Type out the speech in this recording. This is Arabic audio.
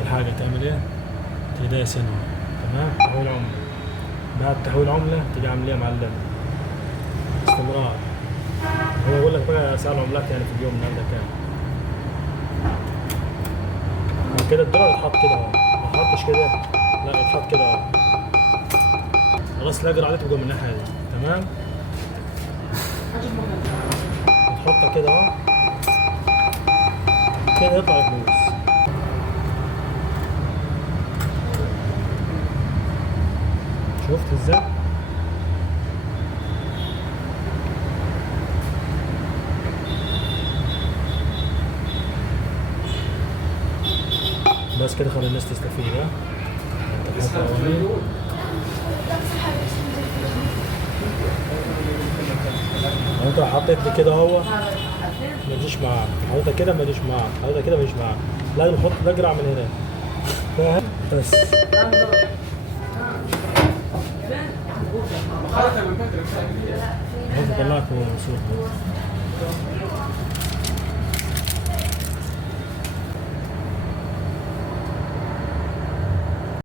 اول حاجه تعمل ايه؟ تيجي دايس هنا، تمام، تحويل عمله. بعد تحويل عمله تيجي عامل ايه يا معلم؟ استمرار. هو يقول لك بقى سعر العملات يعني في اليوم النهارده كام. بعد كده الدولار يتحط كده اهو، ما يتحطش كده، لا يتحط كده اهو. خلاص الاجر عليه تبقى من الناحيه دي، تمام. وتحطها كده اهو، كده يطلع الفلوس. شفت ازاي؟ بس كده خلي الناس تستفيد، ها. انت الحاجة الأولانية. لو انت حطيت لي كده هو ما يجيش معاك، حضرتك كده ما يجيش معاك، حضرتك كده ما يجيش معاك، لازم نحط الاجرع من هنا، فاهم؟ بس ممكن طلعك من الصوت.